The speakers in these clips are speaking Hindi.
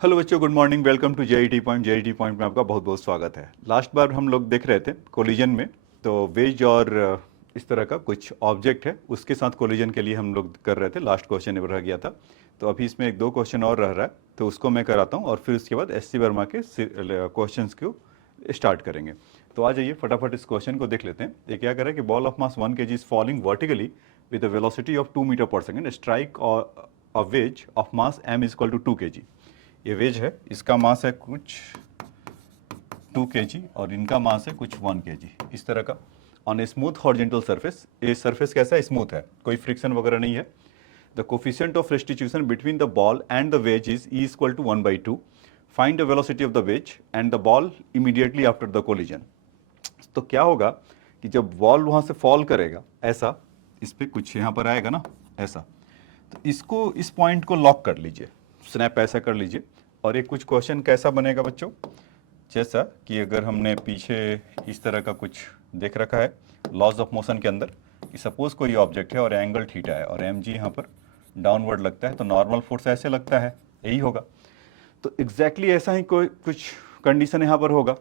हेलो बच्चों, good morning. Welcome to JET point. JET point में आपका बहुत बहुत स्वागत है। लास्ट बार हम लोग देख रहे थे कोलिजन में, तो वेज और इस तरह का कुछ ऑब्जेक्ट है उसके साथ कोलिजन के लिए हम लोग कर रहे थे। लास्ट क्वेश्चन रह गया था, तो अभी इसमें एक दो क्वेश्चन और रह रहा है, तो उसको मैं कराता हूँ और फिर उसके बाद एस सी वर्मा के क्वेश्चंस को स्टार्ट करेंगे। तो आ जाइए फटाफट इस क्वेश्चन को देख लेते हैं। ये क्या कर रहा है कि ball of mass 1 kg is falling vertically with a velocity of 2 metre per second. Strike a wedge of mass m is equal to 2 kg। ये वेज है, इसका मास है कुछ 2 kg और इनका मास है कुछ 1 kg, इस तरह का on a smooth horizontal surface. ये सरफेस कैसा है? स्मूथ है, कोई फ्रिक्शन वगैरह नहीं है। The coefficient of restitution between the ball and the wedge is E equal to 1/2। Find the velocity of the wedge and the ball immediately after the collision. तो क्या होगा कि जब बॉल वहां से फॉल करेगा, ऐसा इस पे कुछ यहाँ पर आएगा ना, ऐसा, तो इसको इस पॉइंट को लॉक कर लीजिए, स्नैप ऐसा कर लीजिए। और एक कुछ क्वेश्चन कैसा बनेगा बच्चों, जैसा कि अगर हमने पीछे इस तरह का कुछ देख रखा है लॉज ऑफ मोशन के अंदर, कि सपोज कोई ऑब्जेक्ट है और एंगल थीटा है और एम जी यहाँ पर डाउनवर्ड लगता है, तो नॉर्मल फोर्स ऐसे लगता है, यही होगा। तो एग्जैक्टली ऐसा ही कोई कुछ कंडीशन यहाँ पर होगा।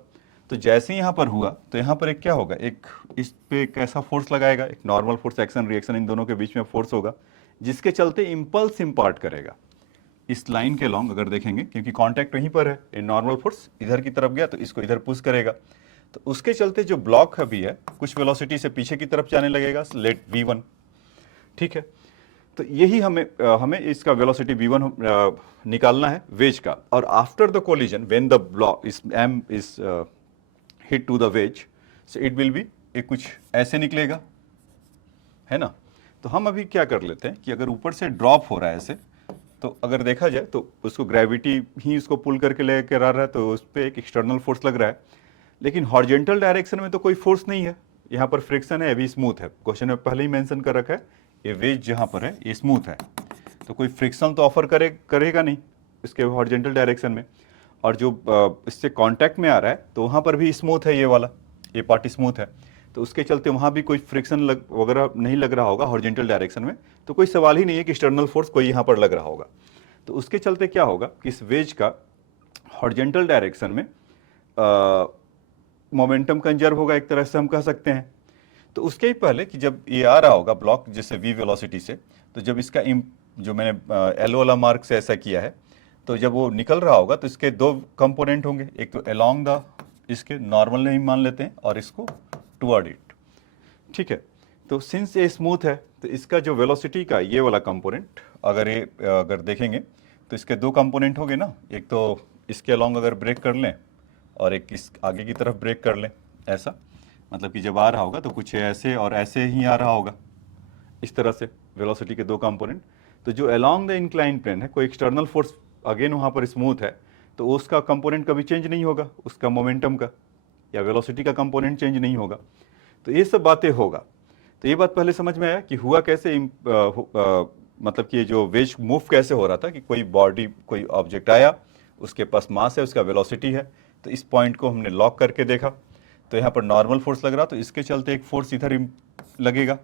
तो जैसे ही यहाँ पर हुआ तो यहाँ पर एक क्या होगा, एक इस पे एक ऐसा फोर्स लगाएगा, एक normal force, action reaction in दोनों के बीच में फोर्स होगा, जिसके चलते इम्पल्स इम्पार्ट करेगा इस लाइन के लॉन्ग। अगर देखेंगे, क्योंकि कांटेक्ट वहीं पर है, ये नॉर्मल फोर्स इधर की तरफ गया तो इसको इधर पुश करेगा, तो उसके चलते जो ब्लॉक अभी है कुछ वेलोसिटी से पीछे की तरफ जाने लगेगा, लेट v1। ठीक है, तो यही हमें इसका वेलोसिटी v1 निकालना है वेज का। और after the collision when the block इस m is hit to the wedge, so it will be एक कुछ ऐसे निकलेगा, है ना। तो हम अभी क्या कर लेते हैं कि अगर ऊपर से ड्रॉप हो रहा है ऐसे, तो अगर देखा जाए तो उसको ग्रेविटी ही उसको पुल करके लेकर आ रहा है, तो उस पर एक एक्सटर्नल फोर्स लग रहा है। लेकिन हॉरिजेंटल डायरेक्शन में तो कोई फोर्स नहीं है, यहाँ पर फ्रिक्शन है, अभी स्मूथ है। क्वेश्चन में पहले ही मेंशन कर रखा है, ये वेज जहाँ पर है ये स्मूथ है, तो कोई फ्रिक्शन तो ऑफर करेगा नहीं इसके हॉरिजेंटल डायरेक्शन में। और जो इससे कांटेक्ट में आ रहा है तो वहाँ पर भी स्मूथ है, ये वाला, ये पार्ट स्मूथ है, तो उसके चलते वहाँ भी कोई फ्रिक्शन वगैरह नहीं लग रहा होगा हॉरिजेंटल डायरेक्शन में। तो कोई सवाल ही नहीं है कि एक्सटर्नल फोर्स कोई यहाँ पर लग रहा होगा। तो उसके चलते क्या होगा कि इस वेज का हॉरिजेंटल डायरेक्शन में मोमेंटम कंजर्व होगा, एक तरह से हम कह सकते हैं। तो उसके ही पहले कि जब ये आ रहा होगा ब्लॉक जैसे v वेलोसिटी से, तो जब इसका जो मैंने एलो वाला मार्क से ऐसा किया है, तो जब वो निकल रहा होगा तो इसके दो कंपोनेंट होंगे, एक तो अलोंग द, इसके नॉर्मल नहीं मान लेते हैं, और इसको टुवर्ड इट। ठीक है, तो सिंस ये स्मूथ है तो इसका जो वेलोसिटी का ये वाला कंपोनेंट, अगर देखेंगे तो इसके दो कंपोनेंट होंगे ना, एक तो इसके अलोंग अगर ब्रेक कर लें और एक इस आगे की तरफ ब्रेक कर लें, ऐसा मतलब कि जब आ रहा होगा तो कुछ ऐसे और ऐसे ही आ रहा होगा, इस तरह से वेलोसिटी के दो कंपोनेंट। तो जो अलोंग द इंक्लाइन प्लेन है, कोई एक्सटर्नल फोर्स अगेन वहाँ पर स्मूथ है, तो उसका कंपोनेंट कभी चेंज नहीं होगा, उसका मोमेंटम का या वेलोसिटी का कंपोनेंट चेंज नहीं होगा। तो ये सब बातें होगा। तो ये बात पहले समझ में आया कि हुआ कैसे, मतलब कि जो वेज मूव कैसे हो रहा था, कि कोई बॉडी, कोई ऑब्जेक्ट आया, उसके पास मास है, उसका वेलोसिटी है, तो इस पॉइंट को हमने लॉक करके देखा, तो यहाँ पर नॉर्मल फोर्स लग रहा, तो इसके चलते एक फोर्स इधर लगेगा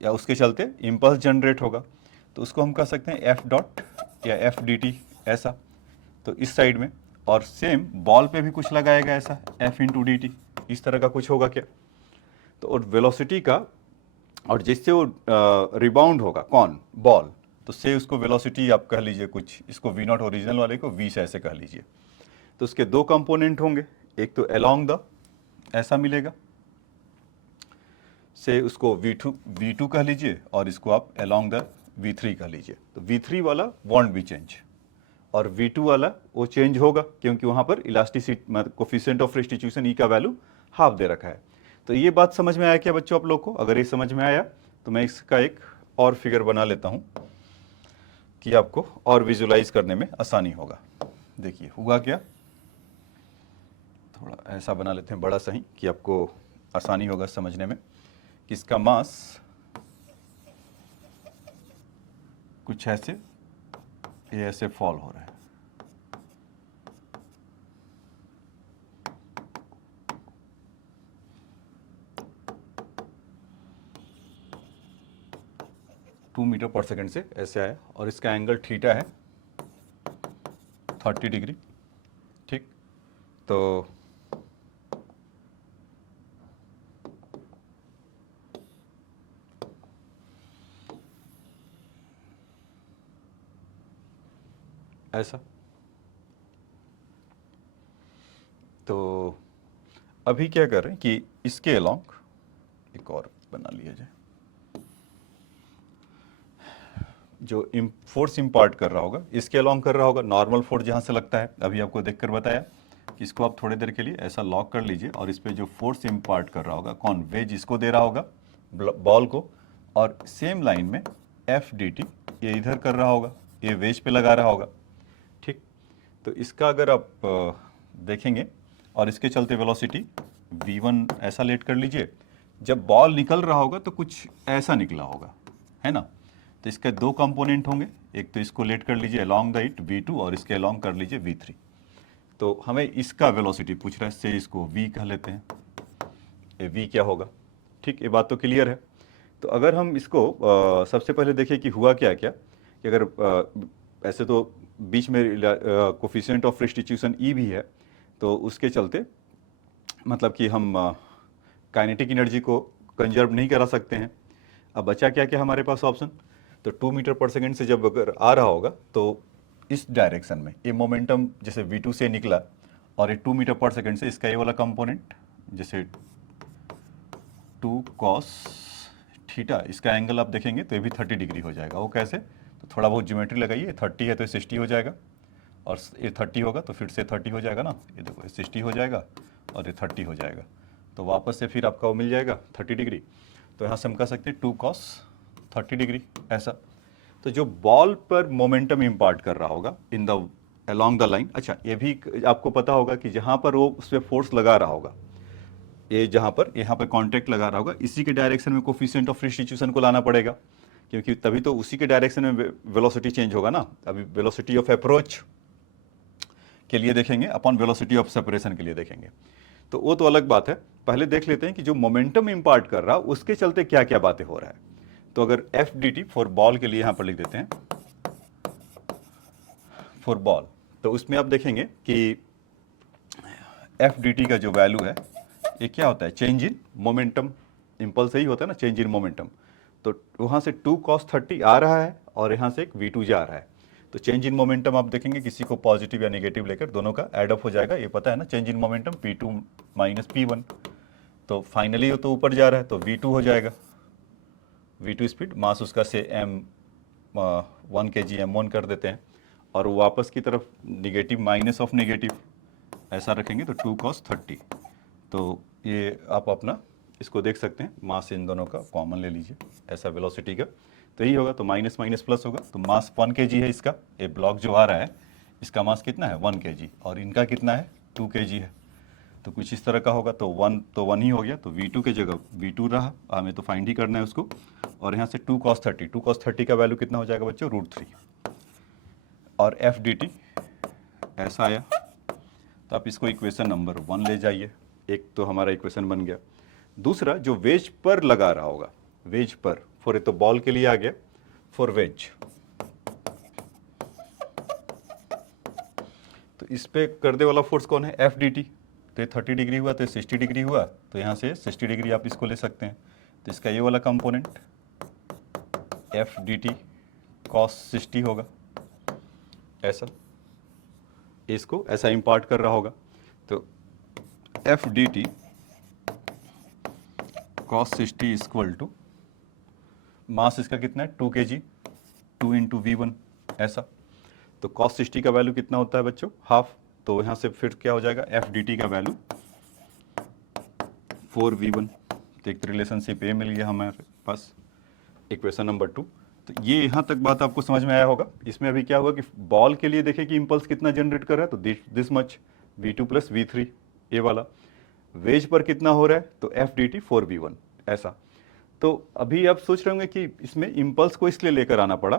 या उसके चलते इम्पल्स जनरेट होगा, तो उसको हम कह सकते हैं एफ डॉट या एफ डी टी, ऐसा। तो इस साइड में, और सेम बॉल पे भी कुछ लगाएगा ऐसा, एफ इंटू डी टी, इस तरह का कुछ होगा क्या। तो और वेलोसिटी का, और जिससे वो रिबाउंड होगा कौन, बॉल, तो से उसको वेलोसिटी आप कह लीजिए कुछ, इसको वी नॉट ओरिजिनल वाले को वी से ऐसे कह लीजिए। तो उसके दो कंपोनेंट होंगे, एक तो अलोंग द ऐसा मिलेगा, से उसको V2 कह लीजिए, और इसको आप अलोंग द V3 कह लीजिए। तो V3 वाला वॉन्ट बी चेंज, और V2 वाला वो चेंज होगा, क्योंकि वहाँ पर इलास्टिसिटी मतलब कोफिशिएंट ऑफ रेस्टिट्यूशन ई का वैल्यू हाफ दे रखा है। तो ये बात समझ में आया क्या बच्चों आप लोग को? अगर ये समझ में आया तो मैं इसका एक और फिगर बना लेता हूँ कि आपको और विजुलाइज करने में आसानी होगा। देखिए हुआ क्या, थोड़ा ऐसा बना लेते हैं बड़ा सही कि आपको आसानी होगा समझने में, कि इसका मास कुछ ऐसे, ये ऐसे फॉल हो रहा है, टू मीटर पर सेकंड से ऐसे आया, और इसका एंगल थीटा है 30 डिग्री, ठीक। तो ऐसा, तो अभी क्या कर रहे हैं कि इसके अलोंग एक और बना लिया जाए, जो फोर्स इम्पार्ट कर रहा होगा इसके अलोंग कर रहा होगा, नॉर्मल फोर्स जहाँ से लगता है, अभी आपको देखकर बताया कि इसको आप थोड़ी देर के लिए ऐसा लॉक कर लीजिए और इस पे जो फोर्स इम्पार्ट कर रहा होगा कौन, वेज इसको दे रहा होगा बॉल को, और सेम लाइन में एफ डी टी ये इधर कर रहा होगा, ये वेज पे लगा रहा होगा, ठीक। तो इसका अगर आप देखेंगे और इसके चलते वेलोसिटी v1 ऐसा लेट कर लीजिए, जब बॉल निकल रहा होगा तो कुछ ऐसा निकला होगा, है ना। तो इसके दो कंपोनेंट होंगे, एक तो इसको लेट कर लीजिए अलोंग द इट v2 और इसके अलोंग कर लीजिए v3। तो हमें इसका वेलोसिटी पूछ रहा है, से इसको v कह लेते हैं, ये v क्या होगा, ठीक। ये बात तो क्लियर है। तो अगर हम इसको सबसे पहले देखें कि हुआ क्या क्या, कि अगर ऐसे तो बीच में कोफिशिएंट ऑफ रिस्टिट्यूशन ई भी है, तो उसके चलते मतलब कि हम काइनेटिक एनर्जी को कंजर्व नहीं करा सकते हैं। अब बचा क्या क्या हमारे पास ऑप्शन, तो 2 मीटर पर सेकंड से जब अगर आ रहा होगा तो इस डायरेक्शन में ये मोमेंटम जैसे v2 से निकला और ये 2 मीटर पर सेकंड से इसका ये वाला कंपोनेंट जैसे 2 cos थीटा, इसका एंगल आप देखेंगे तो ये भी 30 डिग्री हो जाएगा। वो कैसे, तो थोड़ा बहुत ज्योमेट्री लगाइए, 30 है तो 60 हो जाएगा, और ये 30 होगा तो फिर से 30 हो जाएगा ना, ये देखो ये 60 हो जाएगा और ये 30 हो जाएगा, तो वापस से फिर आपका वो मिल जाएगा 30 डिग्री। तो यहाँ से हम कह सकते हैं 2 cos 30 डिग्री ऐसा। तो जो बॉल पर मोमेंटम इम्पार्ट कर रहा होगा in the along the line, अच्छा ये भी आपको पता होगा कि जहाँ पर वो उस पर फोर्स लगा रहा होगा, ये जहाँ पर यहाँ पर कॉन्टैक्ट लगा रहा होगा, इसी के डायरेक्शन में कोफिशिएंट ऑफ रिस्टिट्यूशन को लाना पड़ेगा, क्योंकि तभी तो उसी के डायरेक्शन में वेलोसिटी चेंज होगा ना। अभी वेलोसिटी ऑफ अप्रोच के लिए देखेंगे, अपन वेलोसिटी ऑफ सेपरेशन के लिए देखेंगे, तो वो तो अलग बात है। पहले देख लेते हैं कि जो मोमेंटम इम्पार्ट कर रहा उसके चलते क्या क्या बातें हो रहा है। तो अगर F D T for ball के लिए यहाँ पर लिख देते हैं फॉर बॉल, तो उसमें आप देखेंगे कि एफ डी टी का जो वैल्यू है ये क्या होता है, चेंज इन मोमेंटम, इम्पल्स ही होता है ना, चेंज इन मोमेंटम। तो वहाँ से 2 cos 30 आ रहा है और यहाँ से एक v2 जा रहा है, तो चेंज इन मोमेंटम आप देखेंगे किसी को पॉजिटिव या नेगेटिव लेकर दोनों का एड अप हो जाएगा, ये पता है ना, change in momentum p2 minus p1, तो फाइनली वो तो ऊपर जा रहा है तो v2 हो जाएगा, v2 स्पीड, मास उसका से m1 kg m1 कर देते हैं, और वो वापस की तरफ निगेटिव माइनस ऑफ नेगेटिव ऐसा रखेंगे तो 2 cos 30। तो ये आप अपना इसको देख सकते हैं, मास इन दोनों का कॉमन ले लीजिए ऐसा वेलोसिटी का, तो यही होगा, तो माइनस माइनस प्लस होगा, तो मास 1 kg है इसका, ये ब्लॉक जो आ रहा है इसका मास कितना है 1 kg, और इनका कितना है 2 kg है, तो कुछ इस तरह का होगा। तो 1 ही हो गया, तो v2 के जगह v2 रहा, हमें तो फाइंड ही करना है उसको, और यहाँ से 2 cos 30 का वैल्यू कितना हो जाएगा बच्चों, √3, और एफ डी टी ऐसा आया। तो आप इसको इक्वेशन नंबर 1 ले जाइए, एक तो हमारा इक्वेशन बन गया। दूसरा जो वेज पर लगा रहा होगा, वेज पर फॉर, ये तो बॉल के लिए आ गया, फॉर वेज, तो इस पे कर दे वाला फोर्स कौन है, एफ डी टी, तो ये 30 डिग्री हुआ तो 60 डिग्री हुआ, तो यहाँ से 60 डिग्री आप इसको ले सकते हैं, तो इसका ये वाला component F D T cos 60 होगा ऐसा, इसको ऐसा इम्पार्ट कर रहा होगा, तो F D T cos 60 equal to mass इसका कितना है 2 kg, 2 इंटू v1 ऐसा, तो कॉस 60 का वैल्यू कितना होता है बच्चों, हाफ, तो यहाँ से फिर क्या हो जाएगा एफ डी टी का वैल्यू 4v1, तो एक रिलेशनशिप ये मिल गया हमारे पास, इक्वेशन नंबर 2। तो ये यहाँ तक बात आपको समझ में आया होगा। इसमें अभी क्या होगा कि बॉल के लिए देखें कि इम्पल्स कितना जनरेट कर रहा है, तो this much v2 plus v3 ये वाला, वेज पर कितना हो रहा है, तो एफ डी टी 4v1 ऐसा। तो अभी आप सोच रहे होंगे कि इसमें इम्पल्स को इसलिए लेकर आना पड़ा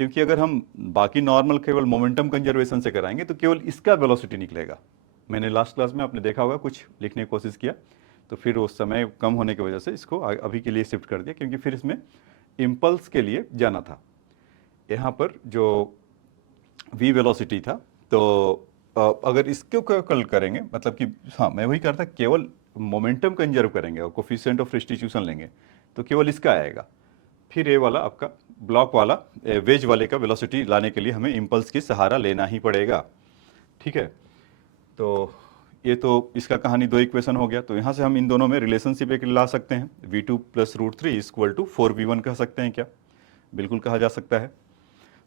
क्योंकि अगर हम बाकी नॉर्मल केवल मोमेंटम कंजर्वेशन से कराएंगे तो केवल इसका वेलोसिटी निकलेगा। मैंने लास्ट क्लास में आपने देखा होगा कुछ लिखने की कोशिश किया, तो फिर उस समय कम होने की वजह से इसको अभी के लिए शिफ्ट कर दिया, क्योंकि फिर इसमें इम्पल्स के लिए जाना था। यहाँ पर जो v वेलोसिटी था तो अगर इसको कल करेंगे मतलब कि हाँ मैं वही करता केवल मोमेंटम कंजर्व करेंगे और कोफिशिएंट ऑफ रिस्टिट्यूशन लेंगे तो केवल इसका आएगा। फिर ये वाला आपका ब्लॉक वाला वेज वाले का वेलोसिटी लाने के लिए हमें इम्पल्स की सहारा लेना ही पड़ेगा। ठीक है, तो ये तो इसका कहानी दो इक्वेशन हो गया। तो यहाँ से हम इन दोनों में रिलेशनशिप एक ला सकते हैं, v2 plus root three equal to 4v1 कह सकते हैं क्या? बिल्कुल कहा जा सकता है।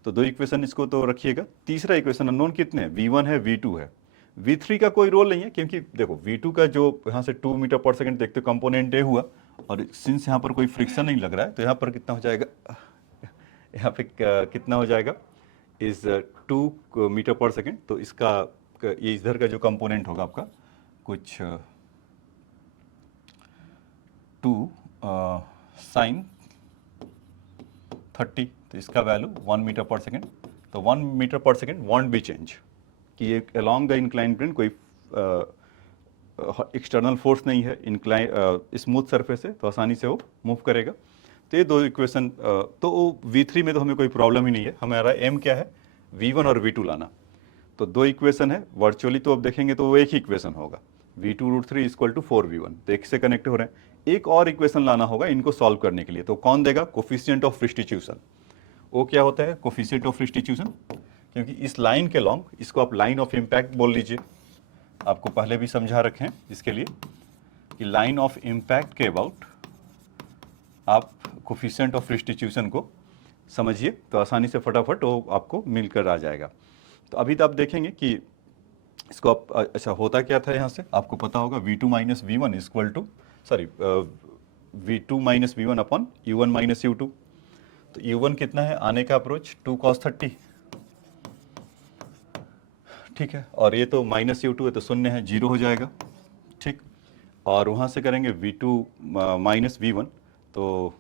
तो दो इक्वेशन इसको तो रखिएगा। तीसरा इक्वेशन अननोन कितने हैं? v1 है, v2 है। v3 का कोई रोल नहीं है क्योंकि देखो v2 का जो यहाँ से 2 मीटर पर सेकंड देखते हो कंपोनेंट ए हुआ, और सिंस यहाँ पर कोई फ्रिक्शन नहीं लग रहा है तो यहाँ पर कितना हो जाएगा, यहाँ पे कितना हो जाएगा इज 2 मीटर पर सेकंड। तो इसका ये इधर का जो कंपोनेंट होगा आपका कुछ 2 साइन 30, तो इसका वैल्यू 1 मीटर पर सेकंड। तो 1 metre per second want B change कि एक अलोंग द इंक्लाइन प्लेन कोई एक्सटर्नल फोर्स नहीं है, इंक्लाइन स्मूथ सरफेस है तो आसानी से वो मूव करेगा। तो ये दो इक्वेशन, तो v3 में तो हमें कोई प्रॉब्लम ही नहीं है, हमारा एम क्या है v1 और v2 लाना। तो दो इक्वेशन है वर्चुअली, तो अब देखेंगे तो वो एक ही इक्वेशन होगा, v2 root three equal to 4v1, तो एक से कनेक्ट हो रहे हैं। एक और इक्वेशन लाना होगा इनको सॉल्व करने के लिए, तो कौन देगा? Coefficient of restitution. वो क्या होता है कोफिशिएंट ऑफ रिस्टिट्यूशन? क्योंकि इस लाइन के लॉन्ग, इसको आप लाइन ऑफ इम्पैक्ट बोल लीजिए, आपको पहले भी समझा रखे हैं इसके लिए कि लाइन ऑफ इम्पैक्ट के अबाउट आप कोफिशिएंट ऑफ रिस्टिट्यूशन को समझिए तो आसानी से फटाफट वो आपको मिलकर आ जाएगा। तो अभी तो आप देखेंगे कि इसको आप अच्छा होता क्या था, यहाँ से आपको पता होगा v2 minus V one equal to v2 minus V one upon u1 minus u2। तो u1 कितना है आने का अप्रोच 2 cos 30, ठीक है, और ये तो माइनस u2 है तो शून्य है, जीरो हो जाएगा। ठीक, और वहाँ से करेंगे v2 माइनस वी वन, तो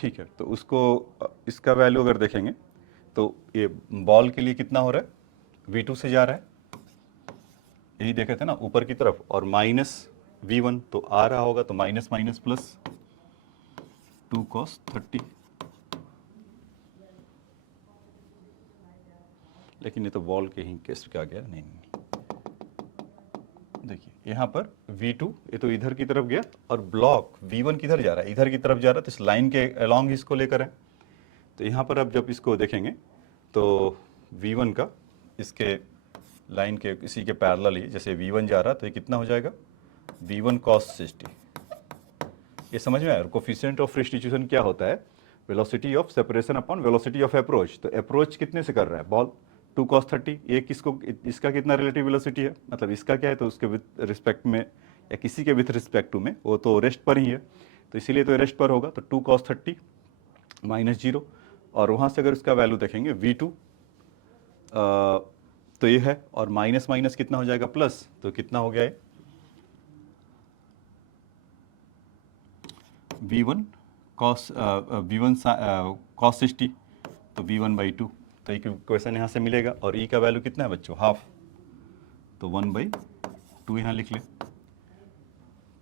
ठीक है, तो उसको इसका वैल्यू अगर देखेंगे तो ये बॉल के लिए कितना हो रहा है, v2 से जा रहा है, यही देखे थे ना ऊपर की तरफ, और माइनस v1 तो आ रहा होगा, तो माइनस माइनस प्लस 2 cos 30। लेकिन ये तो बॉल के ही केस का गया, नहीं देखिए यहाँ पर v2 ये तो इधर की तरफ गया, और ब्लॉक v1 किधर जा रहा है, इधर की तरफ जा रहा है, तो इस लाइन के अलोंग इसको लेकर है। तो यहाँ पर अब जब इसको देखेंगे तो v1 का इसके लाइन के इसी के पैरेलल ही जैसे v1 जा रहा है, तो ये कितना हो जाएगा v1 cos 60। ये समझ में आया? कोफिशिएंट ऑफ रिस्टिट्यूशन क्या होता है? Velocity of separation upon velocity of approach. तो अप्रोच कितने से कर रहा है बॉल, 2 cos 30। ये किसको, इसका कितना रिलेटिव वेलोसिटी है, मतलब इसका क्या है, तो उसके विथ रिस्पेक्ट में या किसी के विथ रिस्पेक्ट टू में, वो तो रेस्ट पर ही है, तो इसीलिए तो रेस्ट पर होगा। तो 2 cos 30 माइनस जीरो, और वहाँ से अगर उसका वैल्यू देखेंगे v2 तो ये है, और माइनस माइनस कितना हो जाएगा प्लस, तो कितना हो गया है v1 cos 60, तो v1 बाई 2, तो एक क्वेश्चन यहाँ से मिलेगा। और e का वैल्यू कितना है बच्चों, हाफ, तो 1/2 यहाँ लिख ले।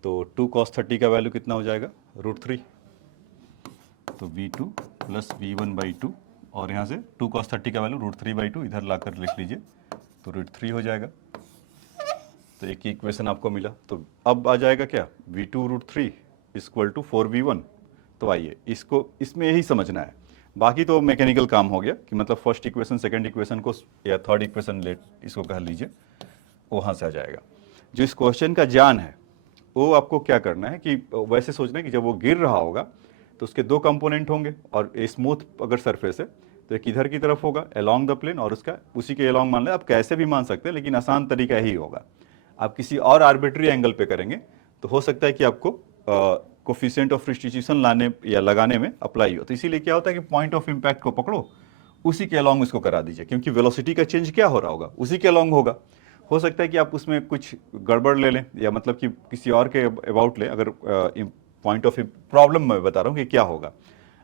तो 2 cos 30 का वैल्यू कितना हो जाएगा, √3, तो v2 प्लस v1/2, और यहाँ से 2 cos 30 का वैल्यू √3/2 इधर लाकर लिख लीजिए, तो √3 हो जाएगा। तो एक ही इक्वेशन आपको मिला। तो अब आ जाएगा क्या, v2 √3 इक्वल टू 4v1। तो आइए इसको, इसमें यही समझना है, बाकी तो मैकेनिकल काम हो गया कि मतलब फर्स्ट इक्वेशन सेकंड इक्वेशन को या थर्ड इक्वेशन लेट इसको कह लीजिए, वहाँ से आ जाएगा। जो इस क्वेश्चन का जान है वो आपको क्या करना है कि वैसे सोचना है कि जब वो गिर रहा होगा तो उसके दो कंपोनेंट होंगे, और स्मूथ अगर सरफेस है तो एक इधर की तरफ होगा अलोंग द प्लेन, और उसका उसी के अलोंग मान लें, आप कैसे भी मान सकते हैं, लेकिन आसान तरीका ही होगा। आप किसी और आर्बिट्री एंगल पे करेंगे तो हो सकता है कि आपको कोफिशिएंट ऑफ रिस्टिट्यूशन लाने या लगाने में अप्लाई हो। तो इसीलिए क्या होता है कि पॉइंट ऑफ इम्पैक्ट को पकड़ो, उसी के अलोंग इसको करा दीजिए, क्योंकि वेलोसिटी का चेंज क्या हो रहा होगा, उसी के अलोंग होगा। हो सकता है कि आप उसमें कुछ गड़बड़ ले लें, या मतलब कि किसी और के अबाउट लें। अगर पॉइंट ऑफ प्रॉब्लम मैं बता रहा हूँ कि क्या होगा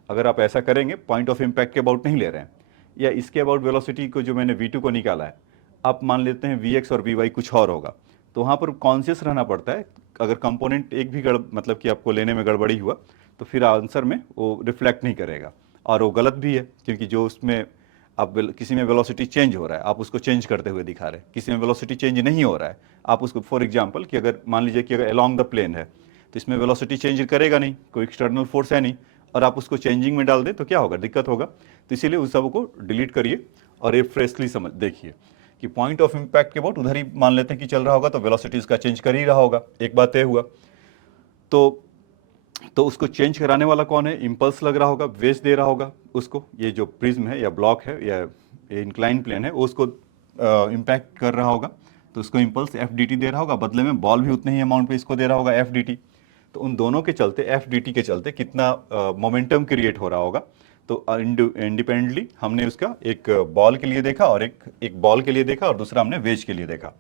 अगर आप ऐसा करेंगे, पॉइंट ऑफ इम्पैक्ट के अबाउट नहीं ले रहे हैं, या इसके अबाउट वेलोसिटी को जो मैंने v2 को निकाला है, आप मान लेते हैं vx और vy कुछ और होगा, तो वहाँ पर कॉन्शियस रहना पड़ता है। अगर कंपोनेंट एक भी मतलब कि आपको लेने में गड़बड़ी हुआ तो फिर आंसर में वो रिफ्लेक्ट नहीं करेगा, और वो गलत भी है, क्योंकि जो उसमें किसी में वेलोसिटी चेंज हो रहा है, आप उसको चेंज करते हुए दिखा रहे हैं, किसी में वेलोसिटी चेंज नहीं हो रहा है, आप उसको फॉर एग्जांपल कि अगर मान लीजिए कि अगर अलोंग द प्लेन है तो इसमें वेलोसिटी चेंज करेगा नहीं, कोई एक्सटर्नल फोर्स है नहीं, और आप उसको चेंजिंग में डाल दें तो क्या होगा, दिक्कत होगा। तो इसीलिए उस सब को डिलीट करिए और ये फ्रेशली समझ देखिए कि पॉइंट ऑफ इम्पैक्ट के अबाउट उधर ही मान लेते हैं कि चल रहा होगा, तो वेलोसिटी इसका चेंज कर ही रहा होगा, एक बात तय हुआ। तो उसको चेंज कराने वाला कौन है, इम्पल्स लग रहा होगा, वेज दे रहा होगा उसको, ये जो प्रिज्म है या ब्लॉक है या इंक्लाइन प्लेन है वो उसको इम्पैक्ट कर रहा होगा, तो उसको इम्पल्स एफ डी टी दे रहा होगा, बदले में बॉल भी उतने ही अमाउंट पे इसको दे रहा होगा एफ डी टी। तो उन दोनों के चलते एफ डी टी के चलते कितना मोमेंटम क्रिएट हो रहा होगा। तो इंडिपेंडेंटली हमने उसका एक बॉल के लिए देखा और एक बॉल के लिए देखा और दूसरा हमने वेज के लिए देखा।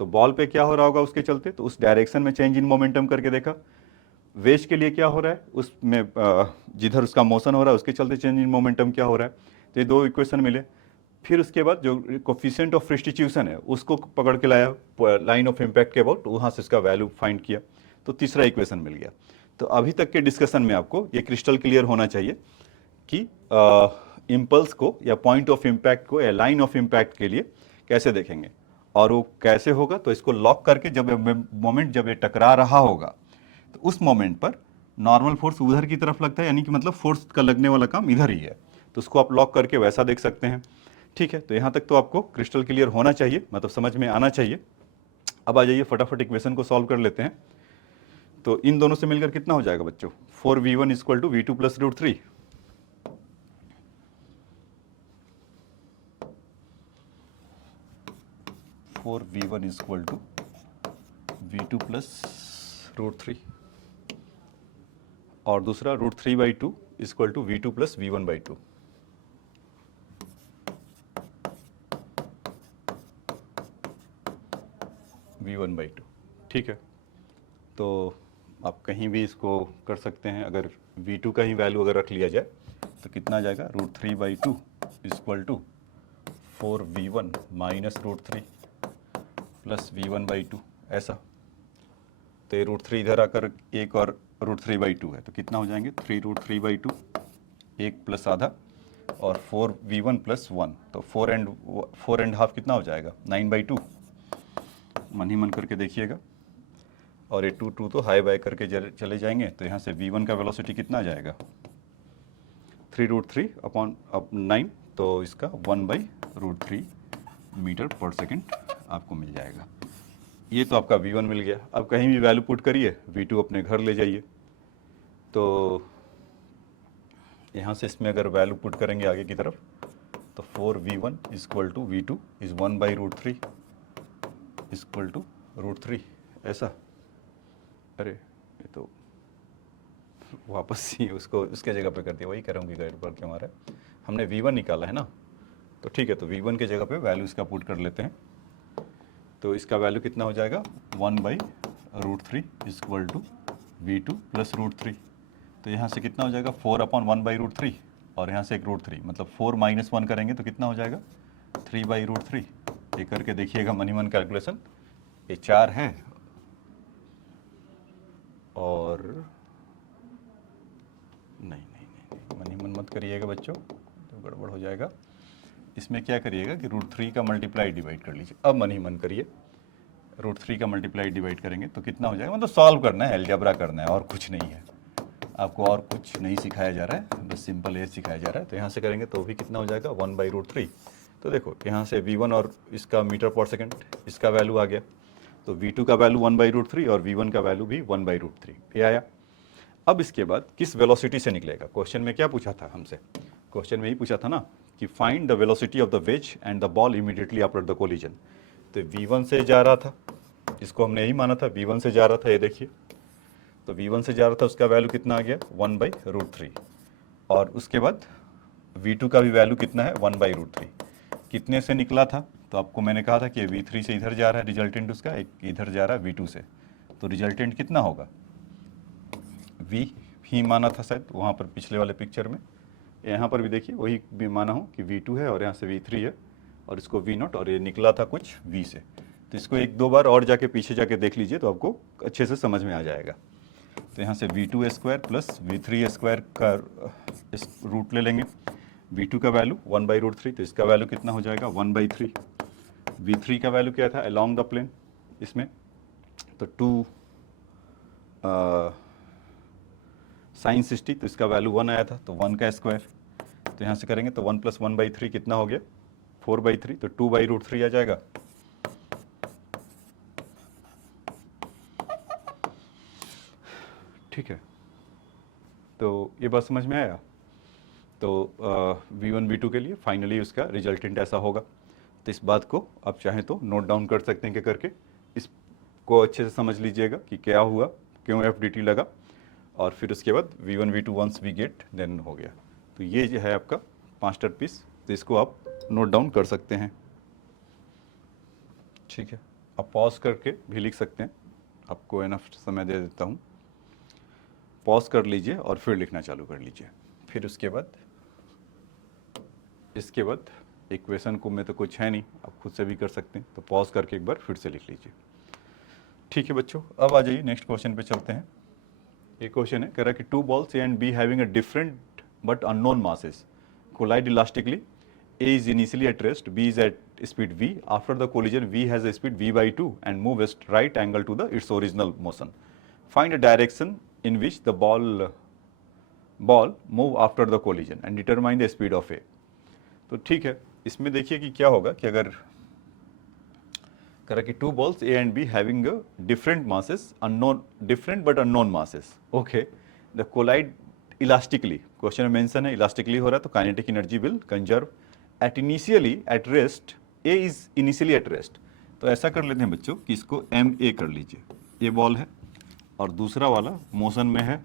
तो बॉल पे क्या हो रहा होगा उसके चलते, तो उस डायरेक्शन में चेंज इन मोमेंटम करके देखा। वेज के लिए क्या हो रहा है, उसमें जिधर उसका मोशन हो रहा है उसके चलते चेंज इन मोमेंटम क्या हो रहा है। तो ये दो इक्वेशन मिले। फिर उसके बाद जो कोफिशिएंट ऑफ सब्स्टिट्यूशन है उसको पकड़ के लाया लाइन ऑफ इम्पैक्ट के अबाउट, वहाँ से इसका वैल्यू फाइंड किया, तो तीसरा इक्वेशन मिल गया। तो अभी तक के डिस्कशन में आपको ये क्रिस्टल क्लियर होना चाहिए कि इम्पल्स को या पॉइंट ऑफ इम्पैक्ट को या लाइन ऑफ इम्पैक्ट के लिए कैसे देखेंगे और वो कैसे होगा। तो इसको लॉक करके जब मोमेंट जब ये टकरा रहा होगा तो उस मोमेंट पर नॉर्मल फोर्स उधर की तरफ लगता है, यानी कि मतलब फोर्स का लगने वाला काम इधर ही है, तो उसको आप लॉक करके वैसा देख सकते हैं। ठीक है, तो यहाँ तक तो आपको क्रिस्टल क्लियर होना चाहिए, मतलब समझ में आना चाहिए। अब आ जाइए फटाफट इक्वेशन को सॉल्व कर लेते हैं। तो इन दोनों से मिलकर कितना हो जाएगा बच्चों, 4v1 equal to v2 plus root 3। Four v1 equal to v2 plus root 3 और दूसरा root 3/2 equal to v2 plus v1/2। v1/2 ठीक है, तो आप कहीं भी इसको कर सकते हैं। अगर v2 का ही वैल्यू अगर रख लिया जाए तो कितना आ जाएगा, root 3/2 equal to 4v1 minus root 3 plus v1/2 ऐसा। तो ये रूट 3 इधर आकर एक और रूट 3/2 है, तो कितना हो जाएंगे 3 रूट 3/2 एक प्लस आधा और 4v1 प्लस 1, तो 4 एंड हाफ कितना हो जाएगा 9/2। मन ही मन करके देखिएगा, और ये 2 तो हाई बाय करके चले जाएंगे, तो यहाँ से v1 का वेलोसिटी कितना आ जाएगा 3 रूट 3 अपॉन 9, तो इसका 1/√3 मीटर पर सेकेंड आपको मिल जाएगा। ये तो आपका v1 मिल गया। अब कहीं भी वैल्यू पुट करिए, v2 अपने घर ले जाइए। तो यहाँ से इसमें अगर वैल्यू पुट करेंगे आगे की तरफ तो 4v1 equal to v2 is 1/√3 equal to √3 ऐसा। अरे ये तो वापस ही उसको उसके जगह पे कर दिया, वही करूँगी गड़बड़ क्यों आ रहा है। हमने v1 निकाला है ना, तो ठीक है, तो v1 के जगह पे वैल्यू इसका पुट कर लेते हैं। तो इसका वैल्यू कितना हो जाएगा 1/√3 इक्वल टू v2 प्लस √3। तो यहाँ से कितना हो जाएगा 4/1/√3 और यहाँ से एक √3, मतलब 4 माइनस 1 करेंगे तो कितना हो जाएगा 3/√3। ये करके देखिएगा मन ही मन कैलकुलेशन। ये 4 है और नहीं मन ही मन मत करिएगा बच्चों, तो गड़बड़ हो जाएगा। इसमें क्या करिएगा कि √3 का मल्टीप्लाई डिवाइड कर लीजिए। अब मन ही मन करिए, √3 का मल्टीप्लाई डिवाइड करेंगे तो कितना हो जाएगा, मतलब सॉल्व करना है, अलजेब्रा करना है, और कुछ नहीं है। आपको और कुछ नहीं सिखाया जा रहा है, बस सिंपल ये सिखाया जा रहा है। तो यहाँ से करेंगे तो भी कितना हो जाएगा 1/√3। तो देखो यहाँ से v1 और इसका मीटर पर सेकेंड इसका वैल्यू आ गया, तो v2 का वैल्यू 1/√3 और v1 का वैल्यू भी 1/√3 ये आया। अब इसके बाद किस वेलोसिटी से निकलेगा, क्वेश्चन में क्या पूछा था हमसे, क्वेश्चन में ही पूछा था ना कि find the velocity of the wedge and the ball immediately after the collision. तो v1 से जा रहा था, इसको हमने यही माना था v1 से जा रहा था, ये देखिए। तो v1 से जा रहा था, उसका वैल्यू कितना आ गया 1/√3 और उसके बाद v2 का भी वैल्यू कितना है 1/√3। कितने से निकला था, तो आपको मैंने कहा था कि v3 से इधर जा रहा है रिजल्टेंट, उसका एक इधर जा रहा है v2 से, तो रिजल्टेंट कितना होगा v ही माना था शायद वहाँ पर पिछले वाले पिक्चर में। यहाँ पर भी देखिए वही भी माना हूँ कि v2 है और यहाँ से v3 है और इसको v0 और ये निकला था कुछ v से। तो इसको एक दो बार और जाके पीछे जाके देख लीजिए तो आपको अच्छे से समझ में आ जाएगा। तो यहाँ से v2² प्लस v3² का रूट ले लेंगे। V2 का वैल्यू 1/√3, तो इसका वैल्यू कितना हो जाएगा 1/3। V3 का वैल्यू क्या था अलोंग द प्लेन इसमें, तो 2 sin 60, तो इसका वैल्यू 1 आया था, तो 1 का स्क्वायर, तो यहाँ से करेंगे तो 1 + 1/3 कितना हो गया 4/3, तो 2/√3 आ जाएगा। ठीक है, तो ये बात समझ में आया। तो V1 V2 के लिए फाइनली उसका रिजल्टेंट ऐसा होगा। तो इस बात को आप चाहें तो नोट डाउन कर सकते हैं, क्या करके इसको अच्छे से समझ लीजिएगा कि क्या हुआ, क्यों FDT लगा, और फिर उसके बाद V1 V2 once we get then हो गया। तो ये जो है आपका मास्टर पीस, तो इसको आप नोट डाउन कर सकते हैं। ठीक है, आप पॉज करके भी लिख सकते हैं, आपको एनफ समय दे देता हूँ। पॉज कर लीजिए और फिर लिखना चालू कर लीजिए। फिर उसके बाद इसके बाद इक्वेशन को में तो कुछ है नहीं, आप खुद से भी कर सकते हैं, तो पॉज करके एक बार फिर से लिख लीजिए। ठीक है बच्चों, अब आ जाइए नेक्स्ट क्वेश्चन पे चलते हैं। एक क्वेश्चन है, कह रहा है कि 2 balls A and B having a different but unknown masses collide elastically. A is initially at rest, B is at speed v. After the collision, V has a speed v/2 and moves right angle to its original motion. Find a direction in which the ball move after the collision and determine the speed of A. तो ठीक है, इसमें देखिए कि क्या होगा कि अगर कह रहा कि 2 balls A and B having a different masses, different but unknown masses. Okay, the collide elastically. Question में मेंशन है इलास्टिकली हो रहा है, तो kinetic energy will conserve at initially at rest. A is initially at rest. तो ऐसा कर लेते हैं बच्चों कि इसको MA कर लीजिए, ये बॉल है और दूसरा वाला मोशन में है,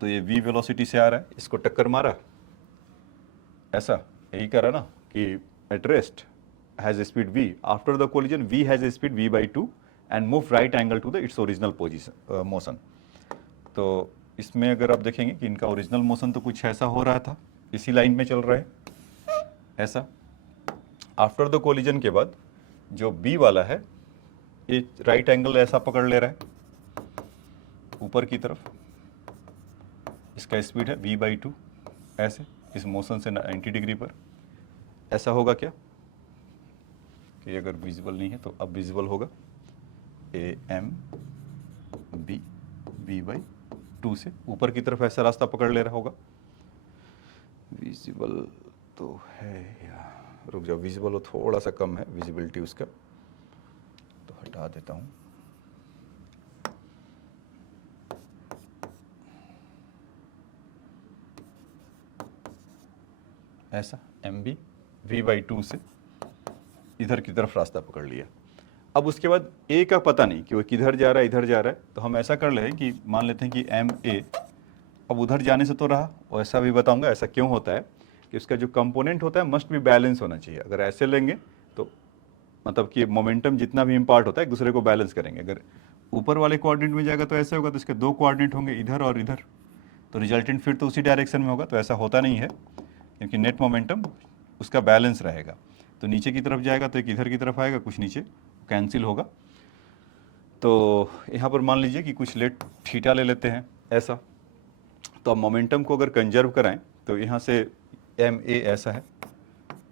तो ये V वेलोसिटी से आ रहा है, इसको टक्कर मारा, ऐसा यही करा ना कि at rest has a speed v. After the collision, v has a speed v/2 and move right angle to its original position motion. तो इसमें अगर आप देखेंगे कि इनका ओरिजिनल मोशन तो कुछ ऐसा हो रहा था, इसी लाइन में चल रहा है ऐसा। आफ्टर द कोलिजन के बाद जो b वाला है ये राइट एंगल ऐसा पकड़ ले रहा है ऊपर की तरफ, इसका स्पीड है v/2 ऐसे इस मोशन से 90 डिग्री पर। ऐसा होगा क्या कि अगर विजिबल नहीं है तो अब विजिबल होगा, AM B v/2 से ऊपर की तरफ ऐसा रास्ता पकड़ ले रहा होगा। विजिबल तो है या रुक जाओ, विजिबल हो थोड़ा सा कम है विजिबिलिटी उसका, तो हटा देता हूँ। ऐसा MB v/2 से इधर की तरफ रास्ता पकड़ लिया। अब उसके बाद A का पता नहीं कि वो किधर जा रहा है, इधर जा रहा है, तो हम ऐसा कर ले कि मान लेते हैं कि MA अब उधर जाने से तो रहा, और ऐसा भी बताऊंगा ऐसा क्यों होता है कि उसका जो कंपोनेंट होता है मस्ट भी बैलेंस होना चाहिए। अगर ऐसे लेंगे तो मतलब कि मोमेंटम जितना भी इम्पार्ट होता है एक दूसरे को बैलेंस करेंगे। अगर ऊपर वाले कोऑर्डिनेट में जाएगा तो ऐसे होगा, तो इसके 2 कोऑर्डिनेट होंगे इधर और इधर, तो रिजल्टेंट फिर तो उसी डायरेक्शन में होगा। तो ऐसा होता नहीं है क्योंकि नेट मोमेंटम उसका बैलेंस रहेगा। तो नीचे की तरफ जाएगा तो एक इधर की तरफ आएगा, कुछ नीचे कैंसिल होगा। तो यहाँ पर मान लीजिए कि कुछ लेट थीटा ले लेते हैं ऐसा। तो अब मोमेंटम को अगर कंजर्व कराएं तो यहाँ से MA ऐसा है,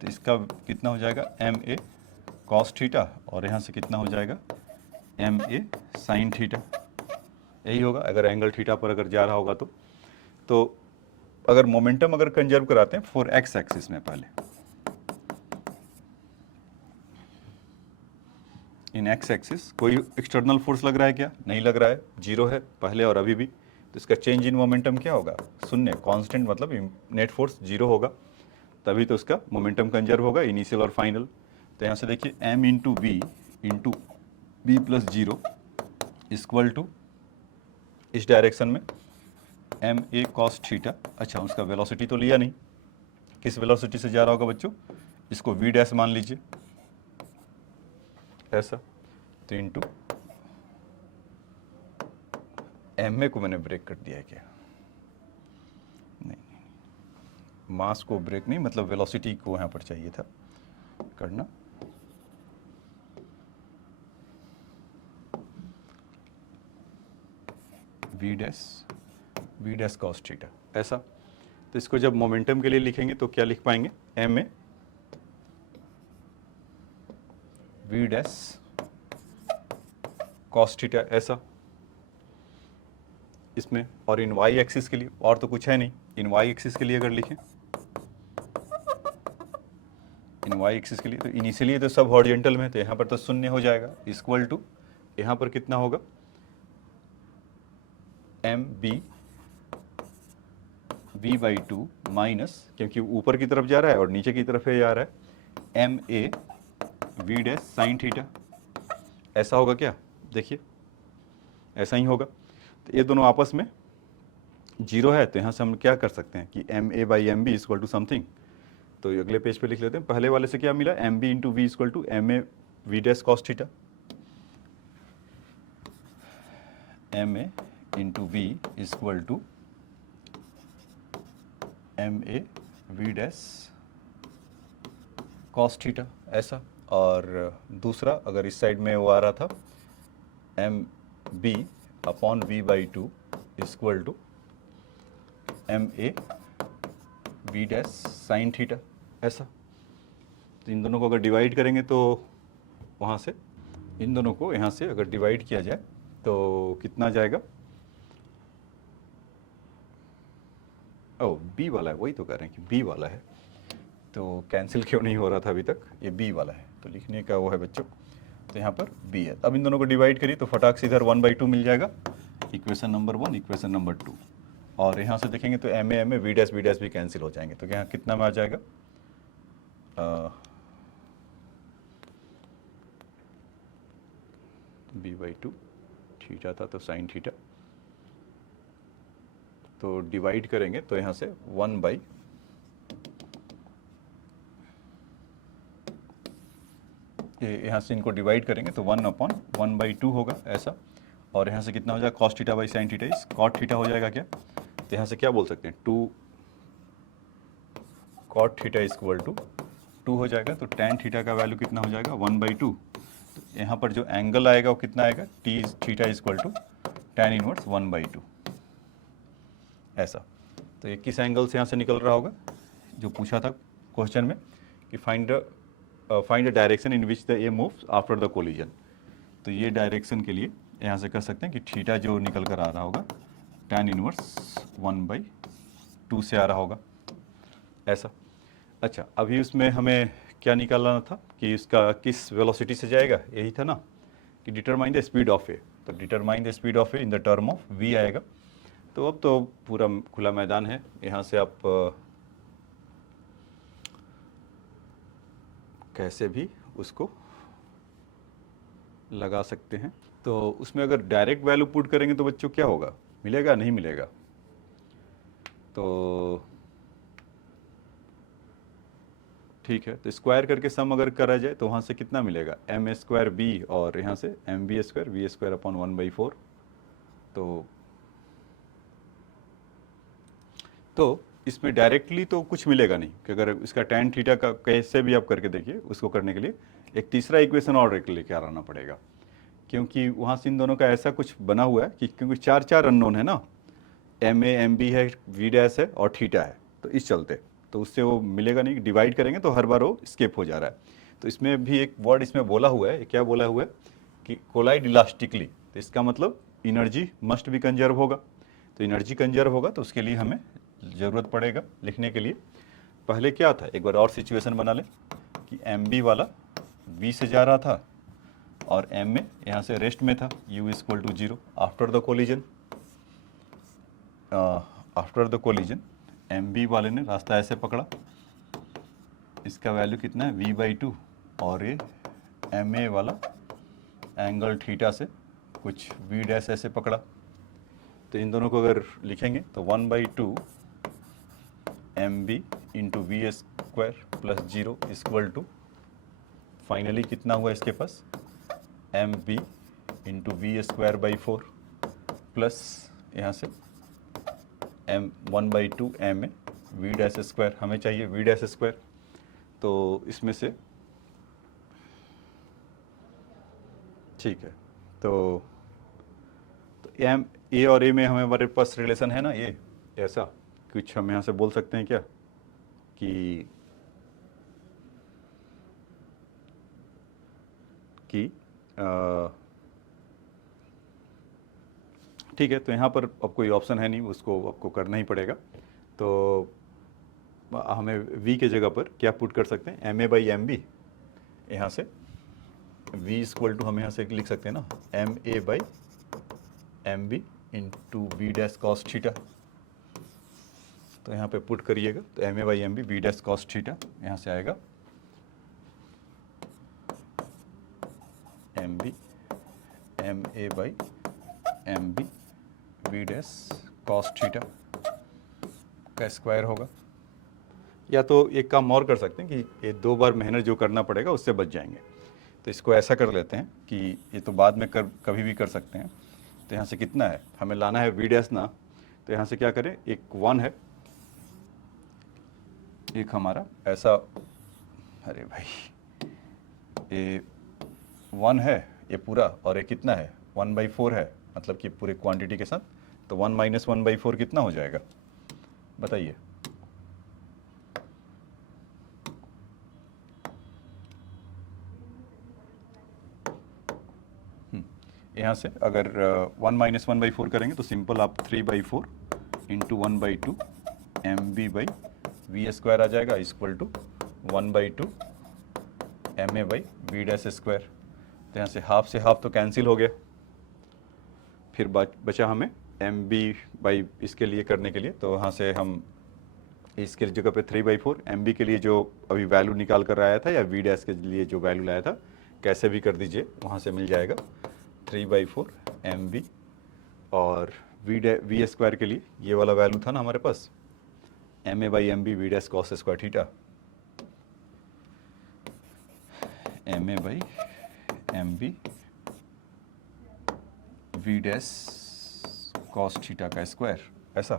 तो इसका कितना हो जाएगा MA कॉस थीटा, और यहाँ से कितना हो जाएगा MA साइन थीटा, यही होगा अगर एंगल थीटा पर अगर जा रहा होगा तो अगर मोमेंटम अगर कंजर्व कराते हैं फॉर एक्स एक्सिस में, पहले इन एक्स एक्सिस कोई एक्सटर्नल फोर्स लग रहा है क्या, नहीं लग रहा है, जीरो है पहले और अभी भी, तो इसका चेंज इन मोमेंटम क्या होगा शून्य, कांस्टेंट, मतलब नेट फोर्स जीरो होगा, तभी तो उसका मोमेंटम कंजर्व होगा इनिशियल और फाइनल। तो यहाँ से देखिए M into V into B plus zero equal to इस डायरेक्शन में MA कॉस थीटा। अच्छा उसका वेलोसिटी तो लिया नहीं, किस वेलोसिटी से जा रहा होगा बच्चों, इसको V डैश मान लीजिए ऐसा, तो इंटू MA को मैंने ब्रेक कर दिया है क्या, नहीं, मास को ब्रेक नहीं, मतलब वेलोसिटी को यहाँ पर चाहिए था करना। V डैश कॉस थीटा ऐसा, तो इसको जब मोमेंटम के लिए लिखेंगे तो क्या लिख पाएंगे, M A V dash cos theta, ऐसा इसमें। और इन वाई एक्सिस के लिए और तो कुछ है नहीं, इन वाई एक्सिस के लिए अगर लिखें, इन वाई एक्सिस के लिए तो इनिशियली तो सब हॉरिजेंटल में, तो यहाँ पर तो शून्य हो जाएगा, इक्वल टू यहाँ पर कितना होगा, M B V by two minus, क्योंकि ऊपर की तरफ जा रहा है और नीचे की तरफ जा रहा है, M A V dash sine theta, ऐसा होगा क्या, देखिए ऐसा ही होगा। तो ये दोनों आपस में जीरो है, तो यहाँ से हम क्या कर सकते हैं कि M A by M B equal to something, तो ये अगले पेज पे लिख लेते हैं। पहले वाले से क्या मिला, M B into V equal to M A V dash cos theta, M A into V equal to M A V dash cos theta, ऐसा। और दूसरा अगर इस साइड में वो आ रहा था, M B upon V by two equal to M A V dash sine theta, ऐसा। तो इन दोनों को अगर डिवाइड करेंगे तो वहाँ से, इन दोनों को यहाँ से अगर डिवाइड किया जाए तो कितना जाएगा, ओ बी वाला है, वही तो कह रहे हैं कि बी वाला है, तो कैंसिल क्यों नहीं हो रहा था अभी तक, ये बी वाला है, तो लिखने का वो है बच्चों, तो यहाँ पर बी है। अब इन दोनों को डिवाइड करिए तो फटाक से इधर 1/2 मिल जाएगा, इक्वेशन नंबर 1, इक्वेशन नंबर 2। और यहाँ से देखेंगे तो एम ए वी डैश भी कैंसिल हो जाएंगे, तो यहाँ कितना में आ जाएगा, b/2 थीटा था तो साइन थीटा, तो डिवाइड करेंगे तो यहाँ से 1 यहाँ से इनको डिवाइड करेंगे तो 1/1/2 होगा, ऐसा। और यहाँ से कितना हो जाएगा, cos theta by sine theta, इस कॉट थीटा हो जाएगा क्या, तो यहाँ से क्या बोल सकते हैं, 2 कॉट थीटा इक्वल टू 2 हो जाएगा, तो टैन थीटा का वैल्यू कितना हो जाएगा, 1/2। तो यहाँ पर जो एंगल आएगा वो कितना आएगा, T theta equal to tan inverse 1/2, ऐसा। तो ये किस एंगल से यहाँ से निकल रहा होगा, जो पूछा था क्वेश्चन में कि find the direction in which the A moves after the collision, तो ये डायरेक्शन के लिए यहाँ से कर सकते हैं कि थीटा जो निकल कर आ रहा होगा टैन इनवर्स 1/2 से आ रहा होगा, ऐसा। अच्छा, अभी उसमें हमें क्या निकालना था कि इसका किस वेलोसिटी से जाएगा, यही था ना कि determine the speed of A, तो determine the speed of A in the term of V आएगा। तो अब तो पूरा खुला मैदान है, यहाँ से आप कैसे भी उसको लगा सकते हैं। तो उसमें अगर डायरेक्ट वैल्यू पुट करेंगे तो बच्चों क्या होगा, मिलेगा नहीं मिलेगा, तो ठीक है। तो स्क्वायर करके सम अगर करा जाए तो वहाँ से कितना मिलेगा, एम ए स्क्वायर बी, और यहाँ से M B square V square upon 1/4। तो इसमें डायरेक्टली तो कुछ मिलेगा नहीं, कि अगर इसका टैन थीटा का कैसे भी आप करके देखिए, उसको करने के लिए एक तीसरा इक्वेशन और लेके आना पड़ेगा, क्योंकि वहाँ से इन दोनों का ऐसा कुछ बना हुआ है कि क्योंकि 4 अननोन है ना, एम ए एम बी है, वी डैश है और थीटा है, तो इस चलते तो उससे वो मिलेगा नहीं, डिवाइड करेंगे तो हर बार वो स्केप हो जा रहा है। तो इसमें भी एक वर्ड इसमें बोला हुआ है, क्या बोला हुआ है कि कोलाइड इलास्टिकली, तो इसका मतलब इनर्जी मस्ट भी कंजर्व होगा। तो एनर्जी कंजर्व होगा तो उसके लिए हमें ज़रूरत पड़ेगा लिखने के लिए, पहले क्या था, एक बार और सिचुएशन बना लें कि एम बी वाला वी से जा रहा था और एम में यहाँ से रेस्ट में था, u equal to 0 after the collision. After the collision M B वाले ने रास्ता ऐसे पकड़ा, इसका वैल्यू कितना है v/2, और ये एम ए वाला एंगल थीटा से कुछ v डैश ऐसे पकड़ा। तो इन दोनों को अगर लिखेंगे तो 1/2 m B into v square plus 0 equal to finally कितना हुआ इसके पास, m B into v square by 4 plus यहाँ से m 1/2 m A V dash square, हमें चाहिए वी डैश स्क्वायर। तो इसमें से ठीक है, तो एम ए और ए में हमें हमारे पास रिलेशन है ना, ये ऐसा, कुछ हम यहाँ से बोल सकते हैं क्या कि ठीक है, तो यहाँ पर अब कोई ऑप्शन है नहीं, उसको आपको करना ही पड़ेगा। तो हमें v के जगह पर क्या पुट कर सकते हैं, M A by M B. यहाँ से v इक्वल टू हम यहाँ से लिख सकते हैं ना, M A by M B into we dash cos theta. तो यहाँ पे पुट करिएगा तो M A by M B we dash cos theta यहाँ से आएगा M B M A by M B we dash cos theta का स्क्वायर होगा। या तो एक काम और कर सकते हैं कि ये 2 बार मेहनत जो करना पड़ेगा उससे बच जाएंगे। तो इसको ऐसा कर लेते हैं कि ये तो बाद में कभी भी कर सकते हैं। तो यहाँ से कितना है, हमें लाना है वी डैश ना, तो यहाँ से क्या करें, एक 1 है, एक हमारा ऐसा, अरे भाई ये 1 है ये पूरा, और ये कितना है 1/4 है, मतलब कि पूरे क्वांटिटी के साथ। तो 1 माइनस 1/4 कितना हो जाएगा बताइए। यहाँ से अगर 1 माइनस 1/4 करेंगे तो सिंपल आप 3/4 into 1/2 m B by v square आ जाएगा equal to 1/2 m A by v dash square. तो यहाँ से हाफ तो कैंसिल हो गया, फिर बचा हमें एम बी बाई इसके लिए करने के लिए। तो यहाँ से हम इसके जगह पे 3/4 एम बी के लिए जो अभी वैल्यू निकाल कर आया था, या वी डैश के लिए जो वैल्यू लाया था, कैसे भी कर दीजिए, वहाँ से मिल जाएगा 3/4 एम बी, और वी स्क्वायर के लिए ये वाला वैल्यू था ना हमारे पास, m A by M B we dash cos square theta, M A by M B we dash cos theta का स्क्वायर, ऐसा।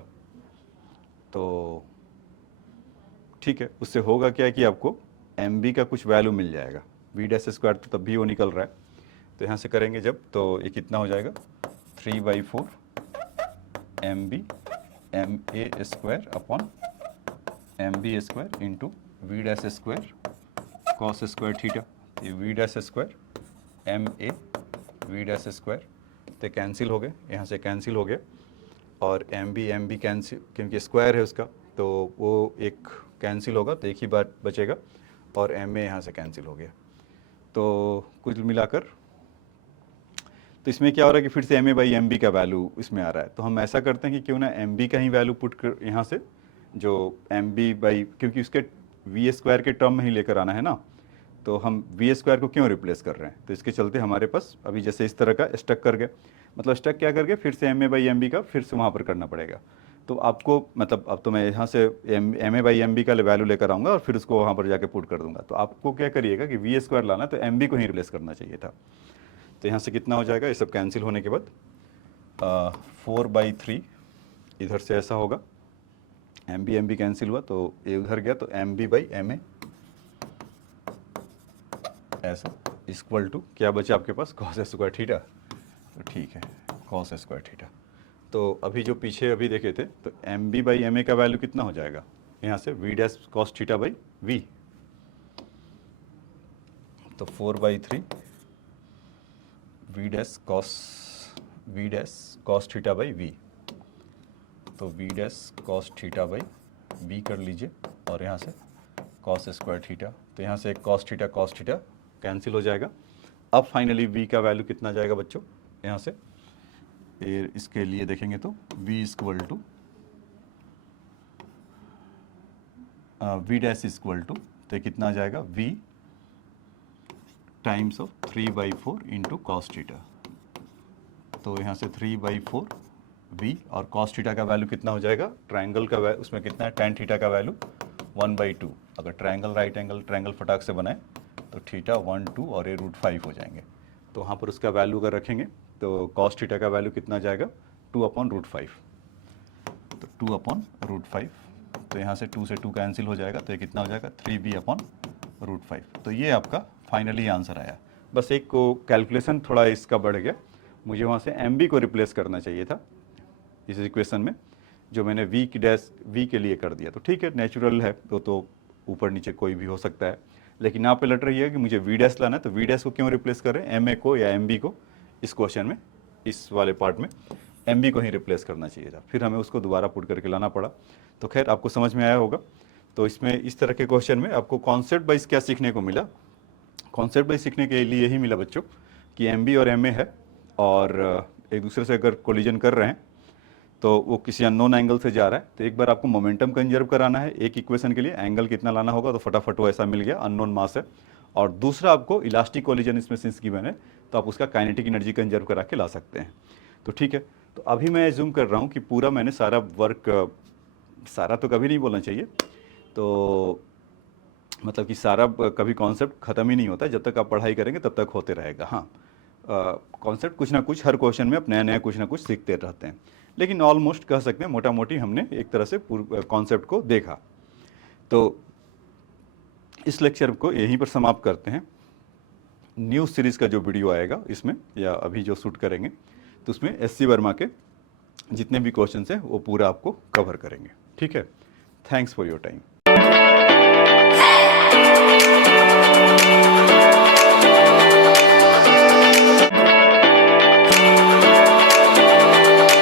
तो ठीक है, उससे होगा क्या कि आपको एम बी का कुछ वैल्यू मिल जाएगा, वी डैश स्क्वायर तो तब भी वो निकल रहा है। तो यहाँ से करेंगे जब, तो ये कितना हो जाएगा 3/4 m B M a square upon m B square into we dash square cos square theta. ये v dash square m A V dash square तो कैंसिल हो गए, यहाँ से कैंसिल हो गया, और एम बी कैंसिल, क्योंकि स्क्वायर है उसका तो वो एक कैंसिल होगा, तो एक ही बात बचेगा, और एम ए यहाँ से कैंसिल हो गया। तो कुल मिलाकर तो इसमें क्या हो रहा है कि फिर से M A by M B का वैल्यू इसमें आ रहा है। तो हम ऐसा करते हैं कि क्यों ना एम बी का ही वैल्यू पुट कर यहाँ से, जो एम बी बाई, क्योंकि उसके वी स्क्वायर के टर्म में ही लेकर आना है ना, तो हम वी स्क्वायर को क्यों रिप्लेस कर रहे हैं, तो इसके चलते हमारे पास अभी जैसे इस तरह का स्टक कर गया, मतलब स्टक क्या कर गया, फिर से M A by M B का फिर से वहाँ पर करना पड़ेगा। तो आपको मतलब अब तो मैं यहाँ से M A by M B का वैल्यू लेकर आऊँगा और फिर उसको वहाँ पर जाके पुट कर दूंगा। तो आपको क्या करिएगा कि वी स्क्वायर लाना, तो एम बी को ही रिप्लेस करना चाहिए था। तो यहाँ से कितना हो जाएगा, ये सब कैंसिल होने के बाद 4/3 इधर से ऐसा होगा, एम बी कैंसिल हुआ तो ये उधर गया, तो M B by M A ऐसा इक्वल टू क्या बचा आपके पास, कॉस स्क्वायर थीटा। तो ठीक है, कॉस स्क्वायर थीटा। तो अभी जो पीछे अभी देखे थे, तो M B by M a का वैल्यू कितना हो जाएगा, यहाँ से v dash cos theta by v. तो 4/3 v dash cos theta by v. तो v dash cos theta by v कर लीजिए, और यहाँ से कॉस स्क्वायर थीटा। तो यहाँ से कॉस थीटा कैंसिल हो जाएगा। अब फाइनली वी का वैल्यू कितना जाएगा बच्चों, यहाँ से इसके लिए देखेंगे तो v equal to V dash equal to, तो ये कितना आ जाएगा v times of 3/4 into cos theta. तो यहाँ से 3/4 v, और कॉस थीटा का वैल्यू कितना हो जाएगा, ट्रायंगल का उसमें कितना है, tan थीटा का वैल्यू 1/2। अगर ट्रायंगल राइट एंगल ट्रायंगल फटाक से बनाए तो थीटा 1, 2 और ये √5 हो जाएंगे। तो वहाँ पर उसका वैल्यू अगर रखेंगे तो कॉस थीटा का वैल्यू कितना जाएगा, 2/√5। तो 2/√5, तो यहाँ से 2 से 2 कैंसिल हो जाएगा, तो ये कितना हो जाएगा 3b/√5। तो ये आपका फाइनली आंसर आया। बस एक को कैलकुलेशन थोड़ा इसका बढ़ गया, मुझे वहाँ से एम बी को रिप्लेस करना चाहिए था इस इक्वेशन में, जो मैंने वी के लिए कर दिया, तो ठीक है, नेचुरल है तो ऊपर नीचे कोई भी हो सकता है। लेकिन यहाँ पे लेटर ये है कि मुझे वी डैश लाना है, तो वी डैश को क्यों रिप्लेस कर रहे हैं, एम ए को या एम बी को, इस क्वेश्चन में इस वाले पार्ट में एम बी को ही रिप्लेस करना चाहिए था, फिर हमें उसको दोबारा पुट करके लाना पड़ा। तो खैर आपको समझ में आया होगा। तो इसमें इस तरह के क्वेश्चन में आपको कॉन्सेप्ट वाइज क्या सीखने को मिला, कॉन्सेप्ट वाइज सीखने के लिए यही मिला बच्चों कि एम बी और एम ए है, और एक दूसरे से अगर कोलिजन कर रहे हैं तो वो किसी अननोन एंगल से जा रहा है, तो एक बार आपको मोमेंटम कंजर्व कराना है एक इक्वेशन के लिए, एंगल कितना लाना होगा, तो फटाफट वो ऐसा मिल गया, अननोन मास है। और दूसरा आपको इलास्टिक कोलिजन इसमें सिंस गिवन है, तो आप उसका काइनेटिक एनर्जी कंजर्व करा के ला सकते हैं। तो ठीक है, तो अभी मैं जूम कर रहा हूँ कि पूरा मैंने सारा वर्क, सारा तो कभी नहीं बोलना चाहिए, तो मतलब कि सारा कभी कॉन्सेप्ट ख़त्म ही नहीं होता, जब तक आप पढ़ाई करेंगे तब तक होते रहेगा। हाँ, कॉन्सेप्ट कुछ ना कुछ हर क्वेश्चन में आप नया नया कुछ ना कुछ सीखते रहते हैं, लेकिन ऑलमोस्ट कह सकते हैं मोटा मोटी हमने एक तरह से कॉन्सेप्ट को देखा। तो इस लेक्चर को यहीं पर समाप्त करते हैं। न्यू सीरीज़ का जो वीडियो आएगा इसमें, या अभी जो शूट करेंगे, तो उसमें एस सी वर्मा के जितने भी क्वेश्चन हैं वो पूरा आपको कवर करेंगे। ठीक है, थैंक्स फॉर योर टाइम।